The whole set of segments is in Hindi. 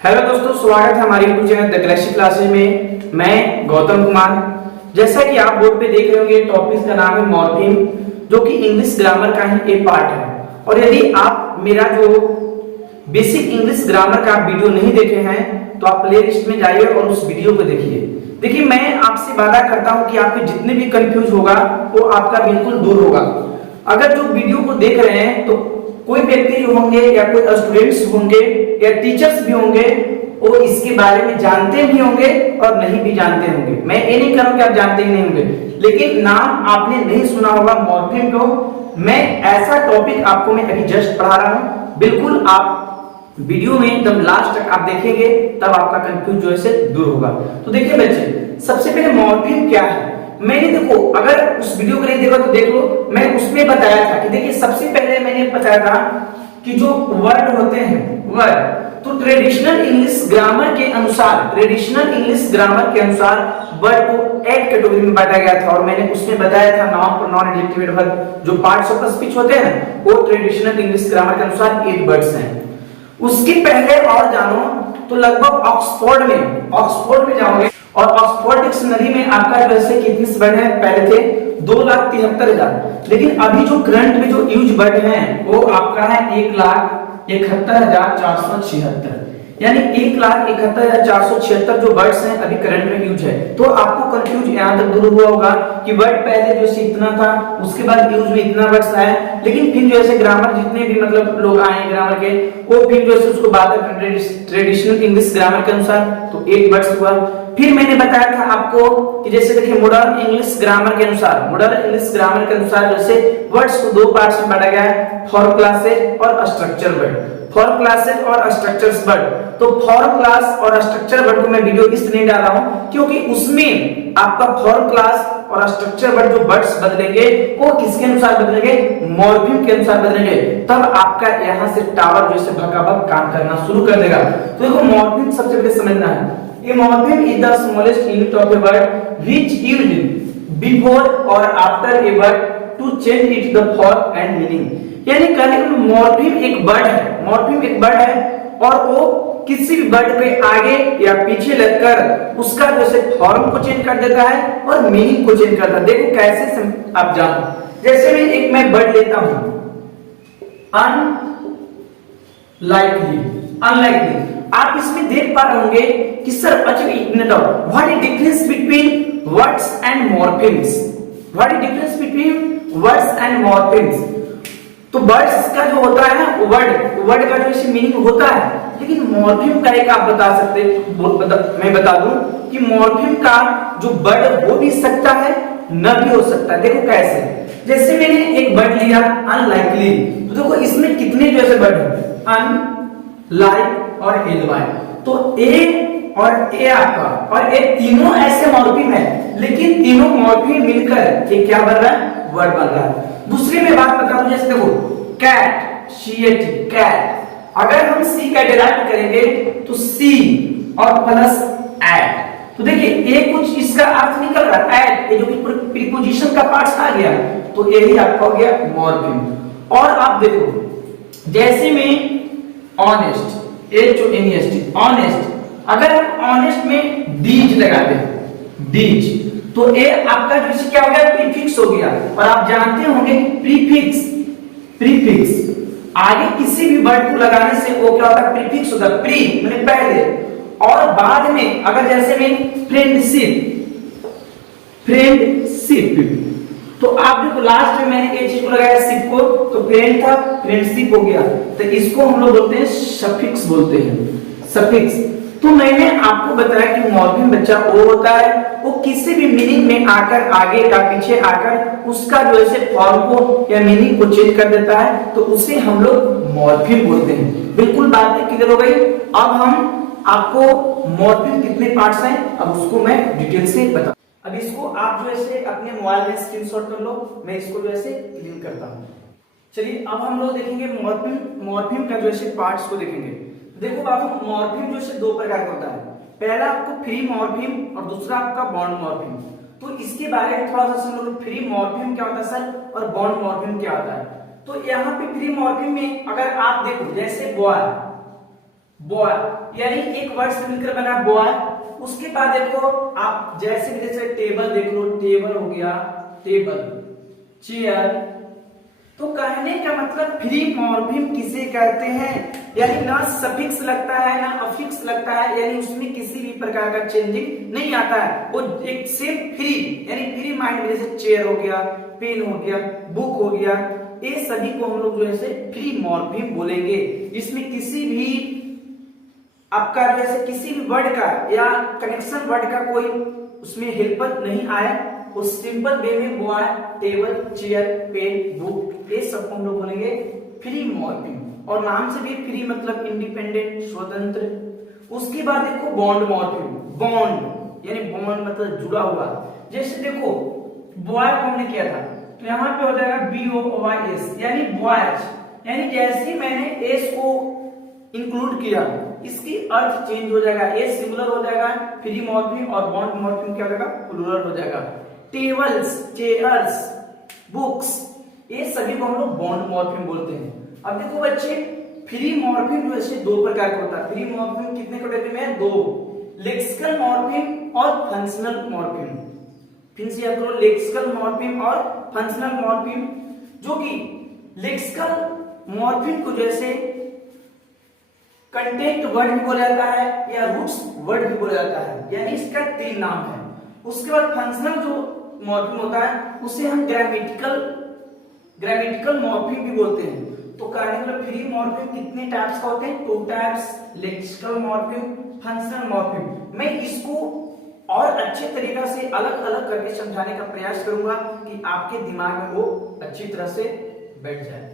हेलो दोस्तों, स्वागत है हमारे यूट्यूब चैनल द क्लैसिक क्लासेज में। मैं गौतम कुमार। जैसा कि आप बोर्ड पे देख रहे होंगे, टॉपिक का नाम है मॉर्फीम, जो कि इंग्लिश ग्रामर का ही एक पार्ट है। और यदि आप मेरा जो बेसिक इंग्लिश ग्रामर का वीडियो नहीं देखे हैं तो आप प्ले लिस्ट में जाइए और उस वीडियो को देखिए। देखिए, मैं आपसे वादा करता हूं कि आपके जितने भी कंफ्यूज होगा वो आपका बिल्कुल दूर होगा। अगर जो वीडियो को देख रहे हैं तो कोई व्यक्ति जो होंगे या कोई स्टूडेंट्स होंगे या टीचर्स भी होंगे, वो इसके बारे में जानते भी होंगे और नहीं भी जानते होंगे। मैं ये नहीं कह रहा हूं कि आप जानते ही नहीं होंगे, लेकिन नाम आपने नहीं सुना होगा मॉर्फीम को। मैं ऐसा टॉपिक आपको मैं अभी जस्ट पढ़ा रहा हूं। बिल्कुल आप वीडियो में एकदम लास्ट तक आप देखेंगे, तब आपका कंफ्यूज जो है दूर होगा। तो देखिए बच्चे, सबसे पहले मॉर्फीम क्या है। मैंने देखो, अगर उस वीडियो को नहीं देखा तो देख लो, मैं उसमें बताया था कि देखिए, सबसे पहले मैंने बताया था कि जो वर्ड होते हैं वर्ड, तो ट्रेडिशनल इंग्लिश ग्रामर के अनुसार वर्ड को 8 कैटेगरी में बांटा गया था। और मैंने उसमें बताया था नाउन प्रोनाउन एडजेक्टिव एडवर्ब जो पार्ट्स ऑफ स्पीच होते हैं, वो ट्रेडिशनल इंग्लिश ग्रामर के अनुसार 8 वर्ड्स हैं। उसके पहले और जानो तो लगभग ऑक्सफोर्ड में जाओगे और ऑक्सफोर्ड डिक्शनरी में आपका वैसे कितने वर्ड है, पहले थे 2,73,000, लेकिन अभी जो करंट में जो यूज वर्ड है वो आपका है 1,71,476, यानी 1,71,476 जो वर्ड्स हैं अभी करंट में यूज है। तो आपको कंफ्यूज यहां तक दूर हुआ होगा कि वर्ड पहले जो इतना था, उसके बाद यूज में इतना वर्ड्स आया, लेकिन फिर जो ऐसे ग्रामर जितने भी मतलब लोग आए ग्रामर के, वो फिर जो है उसको बात ट्रेडिशनल इंग्लिश ग्रामर के अनुसार तो 8 वर्ड्स हुआ। फिर मैंने बताया था आपको कि जैसे देखिए, मॉडर्न इंग्लिश ग्रामर के अनुसार जैसे वर्ड्स को 2 पार्ट्स में बांटा गया है, फॉर्म क्लासेस और स्ट्रक्चर वर्ड। फॉर्म क्लासेस और स्ट्रक्चर्स वर्ड, तो फॉर्म क्लास और स्ट्रक्चर वर्ड को मैं वीडियो इसलिए डाल रहा हूं क्योंकि उसमें आपका फॉर्म क्लास और स्ट्रक्चर वर्ड जो वर्ड्स बदलेंगे वो किसके अनुसार बदलेंगे, मॉर्फीम के अनुसार बदलेंगे। तब आपका यहां से टावर जैसे भकाभक काम करना शुरू कर देगा। तो देखो, मॉर्फीम सबसे पहले समझना है। A morpheme is the smallest unit of a word which used before or after a word to change its the form and meaning। यानी कहने का मॉर्फीम एक वर्ड है और वो किसी भी वर्ड के आगे या पीछे लगकर उसका जैसे फॉर्म को चेंज कर देता है और मीनिंग को चेंज करता है। देखो कैसे आप जानो, जैसे मैं वर्ड लेता हूं अनलाइकली, आप इसमें देख पा रहे होंगे कि सर अच्छा एक minute, what is difference between words and morphemes. तो वर्ड्स का जो होता है ना, वर्ड का जो मीनिंग होता है, लेकिन मॉर्फीम का एक आप बता सकते मैं बता दूं कि मॉर्फीम का जो वर्ड हो भी सकता है न भी हो सकता है। देखो कैसे, जैसे मैंने एक वर्ड लिया अनलाइकली, तो देखो इसमें कितने जैसे वर्ड है, अनलाइक और एलवाई, तो ए और ए आपका और ए तीनों ऐसे मॉर्फीम है, लेकिन तीनों मॉर्फीम मिलकर ये क्या बन रहा है, वर्ड बन रहा है। दूसरी में बात बता दूं, जैसे देखो कैट, कैट, अगर हम सी का डिराइव करेंगे तो सी और प्लस एट, तो देखिए ये कुछ इसका अर्थ निकल रहा है एट, ये जो प्रीपोजिशन का पार्ट आ गया तो यही आपका हो गया मॉर्फीम। और आप देखो, जैसे में ऑनेस्ट, ऑनेस्ट, अगर हम ऑनेस्ट में डीज लगाते हैं, तो ए आपका जैसे क्या हो गया, प्रीफिक्स हो गया। और आप जानते होंगे प्रीफिक्स आगे किसी भी वर्ड को लगाने से वो क्या होता है, प्रीफिक्स होता है। प्री माने पहले, और बाद में अगर जैसे में फ्रेंडशिप, तो आप देखो लास्ट में मैंने एक चीज को लगाया शिप को, तो फ्रेंड था, फ्रेंडशिप हो गया, तो इसको हम लोग बोलते हैं सफिक्स बोलते हैं, सफिक्स। तो मैंने आपको बताया कि मॉर्फीम बच्चा वो होता है, वो किसी भी मीनिंग में आकर आगे या पीछे आकर उसका जो है फॉर्म को या मीनिंग को चेंज कर देता है, तो उसे हम लोग मॉर्फीम बोलते हैं। बिल्कुल बात क्लियर हो गई। अब हम आपको मॉर्फीम कितने पार्ट्स हैं अब उसको मैं डिटेल से बता। अब इसको आप जो ऐसे अपने मोबाइल में स्क्रीनशॉट कर लो, मैं इसको जो ऐसे क्लीन करता हूं। चलिए अब हम लोग देखेंगे मॉर्फीम का जो ऐसे पार्ट्स को देखेंगे। देखो बाबू, मॉर्फीम जो ऐसे 2 प्रकार का होता है, पहला आपको फ्री मॉर्फीम और दूसरा आपका बॉन्ड मॉर्फीम। तो इसके बारे में थोड़ा सा समझ लो, फ्री मॉर्फीम क्या होता है सर और बॉन्ड मॉर्फीम क्या होता है। तो यहाँ पे फ्री मॉर्फीम में अगर आप देखो, जैसे बॉय, बॉय, यानी एक वर्ड से मिलकर बना बॉय। उसके बाद देखो आप जैसे टेबल देख लो, टेबल हो गया, टेबल, चेयर। तो कहने का मतलब फ्री मॉर्फिम किसे कहते हैं, यानी ना सफिक्स लगता है ना अफिक्स लगता है, यानी उसमें किसी भी प्रकार का चेंजिंग नहीं आता है, वो एक सेम फ्री, यानी फ्री माइंड में, जैसे चेयर हो गया, पेन हो गया, बुक हो गया, ये सभी को हम लोग जो है फ्री मॉर्फिम बोलेंगे। इसमें किसी भी आपका जैसे किसी भी वर्ड का या कनेक्शन वर्ड का कोई उसमें हेल्पर नहीं आया, वो सिंपल वे में boy, table, chair, pen, book, ये सब हम लोग बोलेंगे फ्री मॉर्फिम। और नाम से भी फ्री मतलब इंडिपेंडेंट, स्वतंत्र। उसके बाद देखो बॉन्ड मॉर्फिम, बॉन्ड यानी बॉन्ड मतलब जुड़ा हुआ। जैसे देखो बॉय को हमने किया था तो यहाँ पे हो जाएगा BOYS यानी बॉयज, यानी जैसे मैंने एस को इंक्लूड किया इसकी अर्थ चेंज हो जाएगा, ए सिंगुलर हो जाएगा फ्री मॉर्फिम, और बॉन्ड मॉर्फिम क्या हो जाएगा, प्लूरल हो जाएगा। टेबल्स, चेयर्स, बुक्स, ये सभी को हम लोग बॉन्ड मॉर्फिम बोलते हैं। अब देखो बच्चे फ्री मॉर्फिम जो है दो प्रकार का होता है। फ्री मॉर्फिम कितने कैटेगरी में है, दो, लेक्सिकल मॉर्फिम और फंक्शनल मॉर्फिम। फिर से याद करो, लेक्सिकल मॉर्फिम और फंक्शनल मॉर्फिम। जो कि लेक्सिकल मॉर्फिम को जैसे कंटेंट वर्ड भी बोला जाता है या रूट्स वर्ड भी बोला जाता है, यानी इसका तीन नाम है। उसके बाद फंक्शनल जो मॉर्फिम होता है उसे हम ग्रामेटिकल मॉर्फिम भी बोलते हैं। तो कहने मतलब फ्री मॉर्फिम कितने टाइप्स का होते हैं, two types, lexical morpheme, functional morpheme. मैं इसको और अच्छे तरीका से अलग अलग करके समझाने का प्रयास करूंगा कि आपके दिमाग में वो अच्छी तरह से बैठ जाए।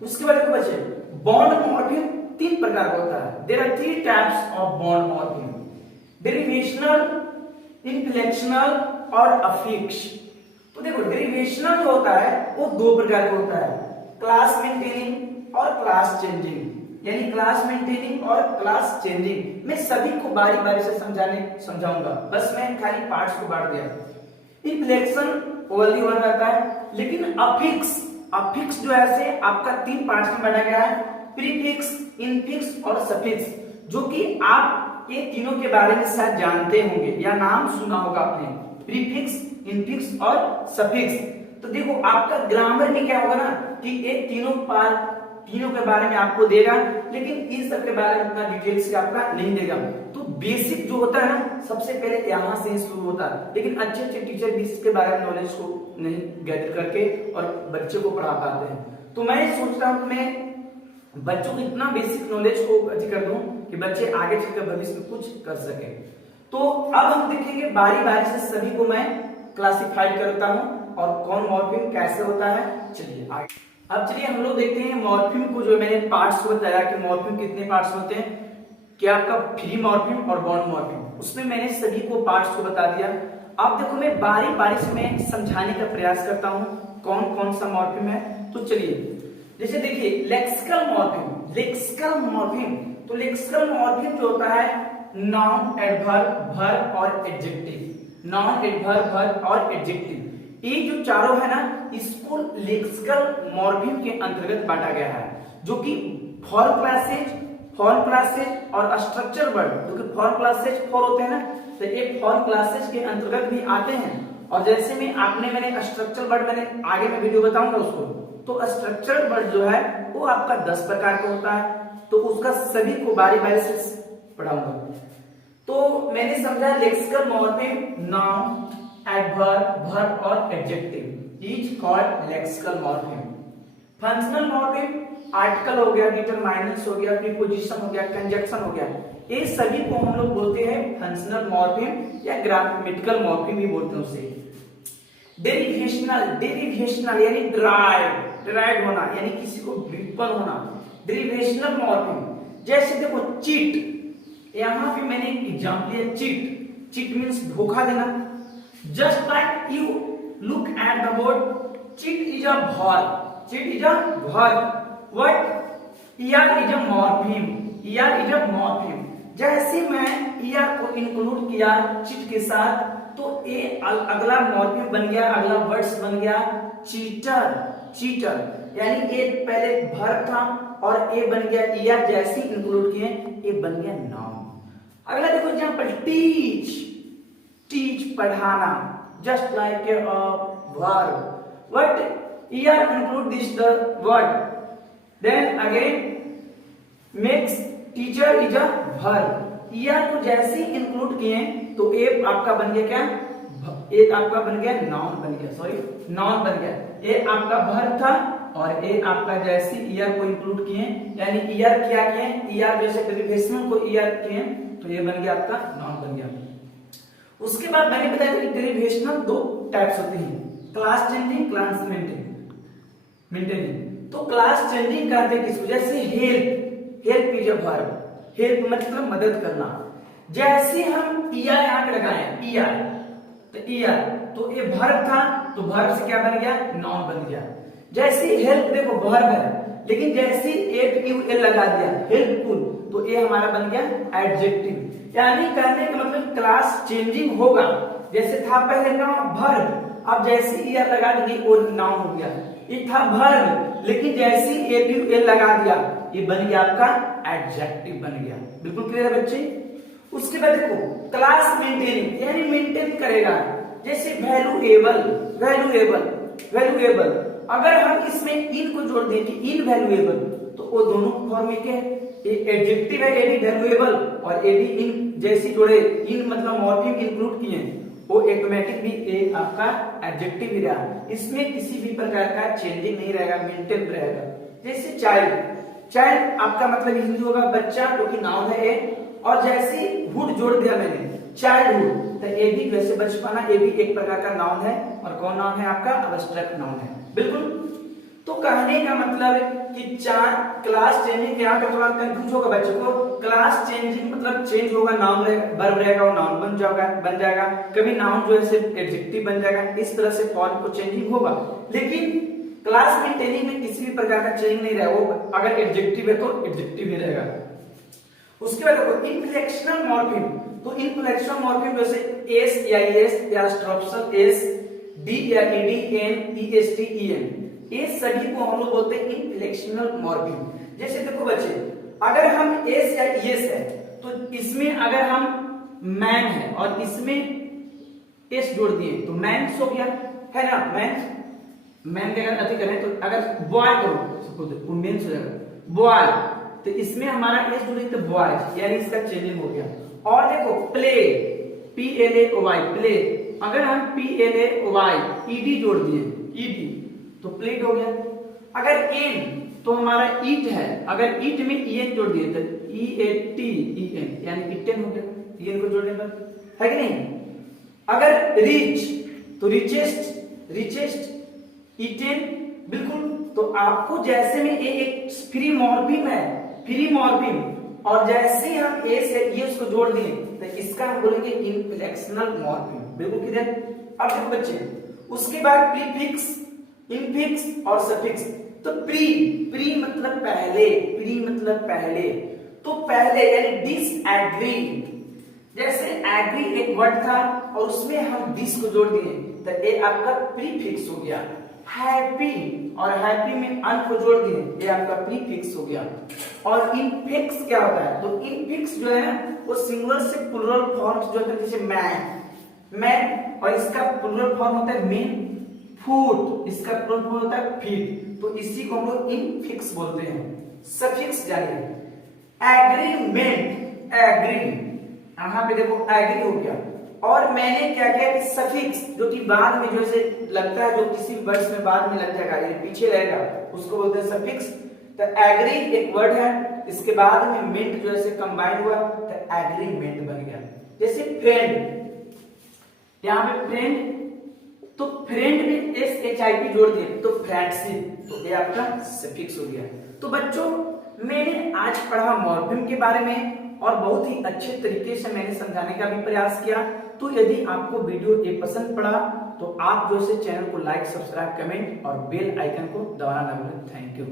उसके बाद देखो बच्चे बॉन्ड मॉर्फिम तीन प्रकार का होता है। There are three types of bond morpheme, derivational, inflectional और अफिक्स। तो देखो डेरिवेशनल जो होता है वो दो प्रकार का होता है, क्लास मेंटेनिंग और क्लास चेंजिंग, यानी क्लास मेंटेनिंग और क्लास चेंजिंग। मैं सभी को बारी बारी से समझाऊंगा, बस मैं खाली पार्ट्स को बांट दिया। इन्फ्लेक्शन ओवरली हो जाता है, लेकिन अफिक्स जो है आपका तीन पार्ट्स में बांटा गया है, प्रीफिक्स, इनफिक्स और सफिक्स, जो कि आप ये तीनों के बारे में शायद जानते होंगे या नाम सुना होगा आपने, प्रीफिक्स, इनफिक्स और सफिक्स। तो देखो आपका ग्रामर में क्या होगा ना कि ये तीनों के बारे में आपको देगा, लेकिन इन सब के बारे में उतना डिटेल से आपका नहीं देगा। तो बेसिक जो होता है ना सबसे पहले यहाँ से शुरू होता है, लेकिन अच्छे अच्छे टीचर भी इसके बारे में नॉलेज को नहीं गैदर करके और बच्चे को पढ़ा पाते हैं। तो मैं सोच रहा हूँ कि मैं बच्चों को इतना बेसिक नॉलेज को अच्छी कर दूं कि बच्चे आगे चलकर भविष्य में कुछ कर सके। तो अब हम देखेंगे बारी बारी से सभी को मैं क्लासिफाइड करता हूं और कौन मॉर्फिम कैसे होता है। चलिए आगे, अब चलिए हम लोग देखते हैं मॉर्फिम को। जो मैंने पार्ट्स को बताया कि मॉर्फिम कितने पार्ट्स होते हैं, क्या आपका फ्री मॉर्फिम और बॉन्ड मॉर्फिम, उसमें मैंने सभी को पार्ट्स को बता दिया। अब देखो मैं बारी बारी से मैं समझाने का प्रयास करता हूं कौन कौन सा मॉर्फिम है। तो चलिए जैसे देखिए लेक्सिकल मॉर्फिम, तो लेक्सिकल मॉर्फिम जो होता है नाउन, एडवर्ब, वर्ब और एडजेक्टिव। नाउन, एडवर्ब, वर्ब और एडजेक्टिव, ये जो चारों है ना इसको लेक्सिकल मॉर्फिम के अंतर्गत बांटा गया है, जो कि फॉर्म क्लासेज और स्ट्रक्चर वर्ड, जो कि फॉर्म क्लासेज 4 होते हैं ना, तो ये फॉर्म क्लासेज के अंतर्गत भी आते हैं। और जैसे में मैंने स्ट्रक्चर वर्ड मैंने आगे में वीडियो बताऊंगा उसको, तो स्ट्रक्चर वर्ड जो है वो आपका 10 प्रकार का होता है, तो उसका सभी को बारी बारी से पढ़ाऊंगा। तो मैंने समझा lexical morpheme noun, adverb, verb और adjective is called lexical morpheme. Functional morpheme article हो गया, डिटरमाइनर्स हो गया, प्रीपोजिशन हो गया, कंजक्शन हो गया, ये सभी को हम लोग बोलते हैं फंक्शनल मॉर्फिम या ग्रामेटिकल मॉर्फिम भी बोलते हैं उसे। डेरिवेशनल यानी डिराइव होना, यानी किसी को व्युत्पन्न होना, डेरिवेशनल मॉर्फिम। जैसे देखो चीट, यहां पे मैंने एक एग्जांपल लिया, चीट मींस धोखा देना। Just like you look at the word cheat is a verb, what ER is a morpheme. जैसे मैं ईआर को इंक्लूड किया चीट के साथ, तो ये अगला मॉर्फिम बन गया, अगला वर्ड्स बन गया चीटर। यानी ए पहले वर्ब था और ए बन गया ईआर, जैसे इंक्लूड किए ए बन गया नाउन। अगला देखो एग्जांपल, टीच, टीच पढ़ाना, just like a verb, but ER include this the word, then again makes teacher is a verb, ER को जैसे इंक्लूड किए तो ए आपका बन गया क्या, ए आपका बन गया नाउन बन गया, सॉरी नाउन बन गया। ए आपका वर्ब था और ए आपका जैसे ईआर को इंक्लूड किए, यानी ईआर क्या किए, ईआर जैसे डेरिवेशनल को ईआर किए तो ये बन गया आपका नाउन बन गया। उसके बाद मैंने बताया कि डेरिवेशनल दो टाइप्स होते हैं, क्लास चेंजिंग, क्लास मेंटेनिंग। तो क्लास चेंजिंग कहते हैं किसको, जैसे help, help is a verb, help मतलब मदद करना, जैसे हम ईआर यहां पे लगाए ईआर, तो ईआर तो ये वर्ब था तो वर्ब से क्या बन गया, नाउन बन गया। जैसे हेल्प देखो वर्ब है, लेकिन जैसे एल लगा दिया हेल्पफुल तो ये हमारा बन गया एडजेक्टिव। यानी कहने का मतलब क्लास चेंजिंग होगा, जैसे था पहले नाउन वर्ब, अब जैसे ईआर लगा देंगे वो नाउन हो गया, ये था वर्ब लेकिन जैसे एल लगा दिया ये बन गया आपका एडजेक्टिव बन गया। बिल्कुल क्लियर है बच्चे। उसके बाद देखो क्लास मेंटेनिंग, यानी मेंटेन करेगा, जैसे वैल्यूएबल, वैल्यूएबल, वैल्यूएबल, अगर हम इसमें इन को जोड़ दें कि इन वैल्यूएबल तो वो दोनों फॉर्म में क्या है, एडजेक्टिव है, ए भी वैल्यूएबल और ए भी इन, जैसे जोड़े इन मतलब मॉर्फिम इंक्लूड किए वो ऑटोमेटिक भी ए आपका एडजेक्टिव ही रहा, इसमें किसी भी प्रकार का चेंजिंग नहीं रहेगा, मेंटेन रहेगा। जैसे चाइल्ड, चाइल्ड आपका मतलब हिंदी होगा बच्चा, जो कि नाउन है ए, और जैसे हुड जोड़ दिया मैंने चाइल्डहुड, तो ये भी वैसे बचपना, ये भी एक प्रकार का नाउन है, और कौन नाउन है आपका, अब्स्ट्रैक्ट नाउन है। बिल्कुल। तो कहने का मतलब है कि चार क्लास चेंजिंग, यहाँ का थोड़ा कंफ्यूज होगा बच्चों को, क्लास चेंजिंग मतलब चेंज होगा, नाउन वर्ब रहेगा वो नाउन बन जाएगा, कभी नाउन जो है सिर्फ एडजेक्टिव बन जाएगा, इस तरह से फॉर्म को चेंजिंग होगा। लेकिन क्लास मेंटेनिंग में किसी भी प्रकार का चेंज नहीं रहेगा, वो अगर एडजेक्टिव है तो एडजेक्टिव ही रहेगा। उसके बाद देखो इनफ्लेक्शनल मॉर्फिम, तो इनफ्लेक्शनल मॉर्फिम जैसे एस या एस या स्ट्रोप्सल एस, डी या ईडी, एन, ईएसटी, ईएन, ये सभी को हम लोग बोलते हैं इनफ्लेक्शनल मॉर्फिम। जैसे देखो बच्चे, अगर हम एस या एस है तो इसमें अगर हम मैन है और इसमें एस जोड़ दिए तो मैन्स हो गया, है ना, मैन्स, मैन के अगर अधिक करें तो अगर बॉय करो सपोज वो मेंस हो जाएगा, बॉय, तो इसमें हमारा एस जुड़े तो बॉयज, यानी इसका चेंजिंग हो गया। और देखो प्ले, PLAY, प्ले, अगर हम PLAY ईडी जोड़ दिए ईडी तो प्लेट हो गया। अगर एन तो हमारा ईट है, अगर ईट में ईएन जोड़ दिए तो EATEN, यानी इटेन हो गया, ईएन को जोड़ने पर, है कि नहीं। अगर रिच तो रिचेस्ट, रिचेस्ट, इटेन, बिल्कुल। तो आपको जैसे में एक फ्री मॉर्फिम है, फ्री मॉर्फिम, और जैसे हम ए से एस को जोड़ दिए तो इसका हम बोलेंगे इनफ्लेक्शनल मॉर्फिम। बिल्कुल क्लियर। अब देखो बच्चे, उसके बाद प्रीफिक्स, इनफिक्स और सफिक्स। तो प्री, प्री मतलब पहले, प्री मतलब पहले, तो पहले यानी डिसएग्री, जैसे एग्री एक वर्ड था और उसमें हम दिस को जोड़ दिए तो ये आपका प्रीफिक्स हो गया। हैप्पी, और हैप्पी में अन को जोड़ दिए, ये आपका प्रीफिक्स हो गया। और इनफिक्स क्या होता है, तो इनफिक्स जो है वो सिंगुलर से प्लुरल फॉर्म जो है, जैसे मैन, मैन, और इसका प्लुरल फॉर्म होता है मेन, फूड, इसका प्लुरल फॉर्म होता है फीड, तो इसी को हम लोग इनफिक्स बोलते हैं। सफिक्स जानिए, एग्रीमेंट, एग्री, यहां पे देखो एग्री हो गया। और मैंने क्या किया कि सफिक्स जो कि बाद में जो से लगता है, जो किसी वर्ड्स में बाद में लग जाएगा, ये पीछे रहेगा, उसको बोलते हैं सफिक्स। तो एग्री एक वर्ड है, इसके बाद में मेंट जो है कंबाइन हुआ तो एग्रीमेंट बन गया। जैसे फ्रेंड, यहाँ पे फ्रेंड, तो फ्रेंड में SHIP जोड़ दिए तो फ्रेंडशिप, तो ये आपका सफिक्स हो गया। तो बच्चों मैंने आज पढ़ा मॉर्फिम के बारे में और बहुत ही अच्छे तरीके से मैंने समझाने का भी प्रयास किया। तो यदि आपको वीडियो ये पसंद पड़ा तो आप जो है चैनल को लाइक, सब्सक्राइब, कमेंट और बेल आइकन को दबाना ना भूलें। Thank you.